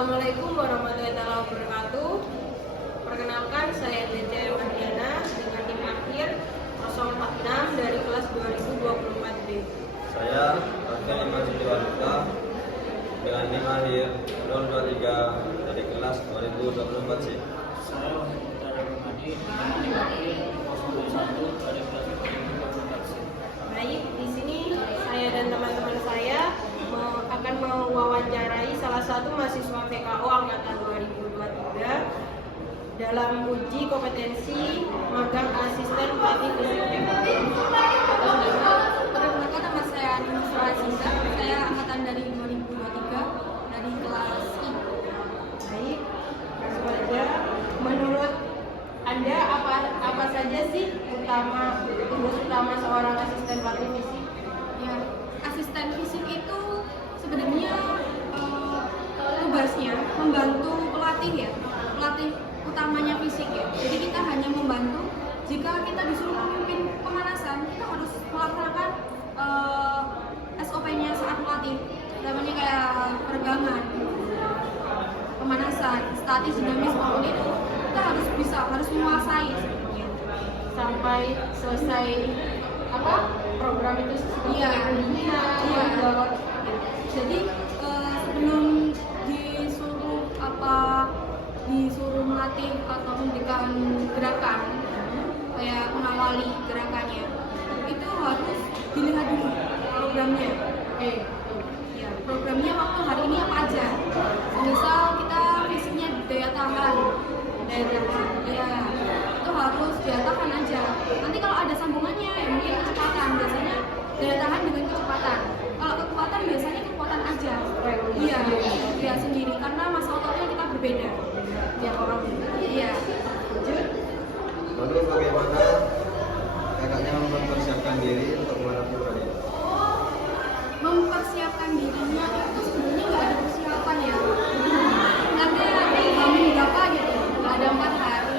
Assalamualaikum warahmatullahi wabarakatuh. Perkenalkan, saya Deja Mardiana dengan tim akhir 046 dari kelas 2024B. Saya Raden Iman Sitiwaduta dengan tim akhir 023 dari kelas 2024C. Saya Utara Rumadi dengan tim akhir 021 dari kelas 2024C. Baik, di sini saya dan teman-teman saya akan mewawancarai salah satu mahasiswa PKO angkatan 2023 dalam uji kompetensi magang asisten pelatih fisik PKO. Perkenalkan, nama saya Nisra Aziza. Saya angkatan dari 2023 dari kelas I. Baik, langsung saja. Menurut Anda apa saja sih tugas utama seorang asisten pelatih fisik? Ya, asisten fisik itu sebenarnya tugasnya membantu pelatih ya, pelatih utamanya fisik ya. Jadi kita hanya membantu jika kita disuruh memimpin pemanasan, kita harus melaksanakan SOP-nya saat melatih. Namanya kayak peregangan, pemanasan, statis, dinamis maupun itu kita harus menguasai sebenarnya. Sampai selesai program itu Iya. Jadi sebelum disuruh melatih atau memberikan gerakan kayak mengawali gerakannya, itu harus dilihat dulu programnya. Ya, programnya waktu hari ini apa aja. Misal kita fisiknya daya tahan, ya itu harus daya tahan aja. Nanti kalau ada sambungannya ya mungkin kecepatan, biasanya daya tahan dengan kecepatan. Kalau kekuatan biasanya kekuatan aja. Iya sendiri karena masa ototnya kita berbeda. tiap orang. Iya. Lalu bagaimana kakaknya mempersiapkan diri untuk menghadapi tadi? Mempersiapkan dirinya itu sebenarnya nggak ada persiapan ya. Nanti bangun berapa gitu, nggak ada 4 hari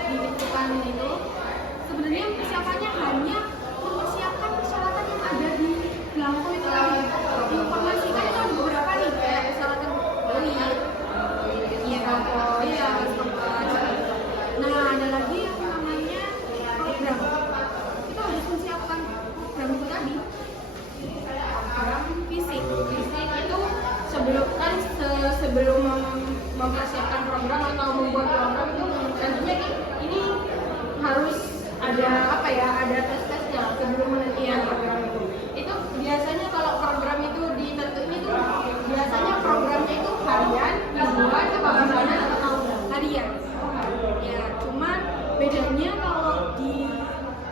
ditentukan itu. Sebenarnya persiapannya hanya mempersiapkan persyaratan yang ada di belangko itu tadi. Diinformasikan itu ada beberapa nih kayak persyaratan beli, Nah, ada lagi yang namanya program. Kita harus mempersiapkan program itu tadi. Program fisik Itu sebelum mempersiapkan program atau membuat program itu tentunya ini harus ada ada tes-tesnya sebelum menentukan program itu. Itu biasanya kalau program itu ditentuin itu biasanya programnya itu harian, mingguan, apa bulanan atau tahunan? harian. Ya, cuman bedanya kalau di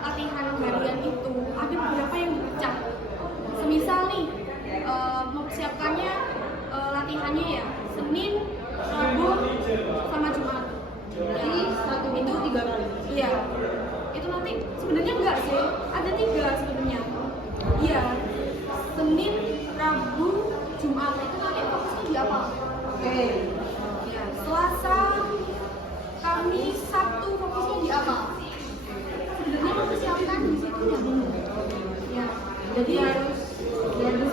latihan harian itu ada beberapa yang dipecah. Semisal nih, mempersiapkannya latihannya ya Senin, Rabu, sama Jumat. Jadi satu minggu 3 kali. Iya, itu nanti sebenarnya enggak sih, ada 3 sebenarnya. Iya, Senin, Rabu, Jumat itu nanti fokusnya di apa? Ya, Selasa, Kamis, Sabtu fokusnya di apa? Sebenarnya mempersiapkan di situ ya dulu. Ya, jadi harus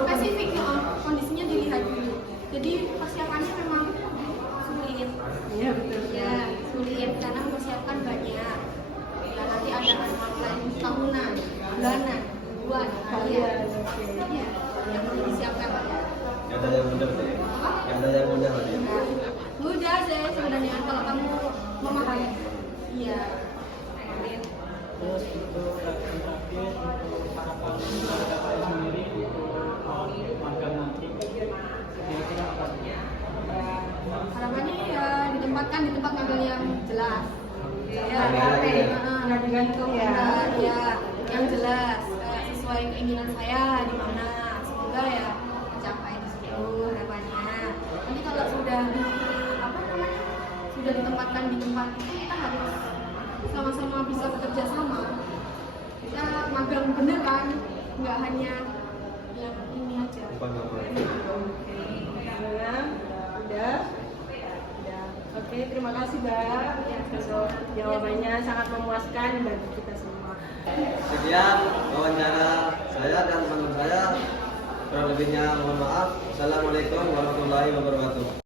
spesifik ya, kondisinya dilihat dulu. Jadi persiapannya memang sulit. Iya, betul. Ya, sulit karena mempersiapkan banyak. Ya, nanti ada plan tahunan, bulanan, mingguan, harian. Ya, yang perlu disiapkan. Yang ada yang mudah tadi. Yang ada yang mudah tadi. Mudah sih sebenarnya kalau kamu memahami. Iya. Terus untuk latihan terakhir untuk harapan kakak sendiri untuk magang nanti kira-kira apa sih? Harapannya ya ditempatkan di tempat magang yang jelas. Ya, Nggak digantung ya. Ya, yang jelas sesuai keinginan saya di mana. Semoga ya mencapai di situ harapannya. Nanti kalau sudah ditempatkan di tempat itu kita harus sama-sama bisa bekerja sama. Kita magang beneran, nggak hanya yang ini aja. Bukan apa. Udah. Oke, terima kasih Mbak. Untuk jawabannya sangat memuaskan bagi kita semua. Sekian wawancara saya dan teman saya. Kurang lebihnya mohon maaf. Assalamualaikum warahmatullahi wabarakatuh.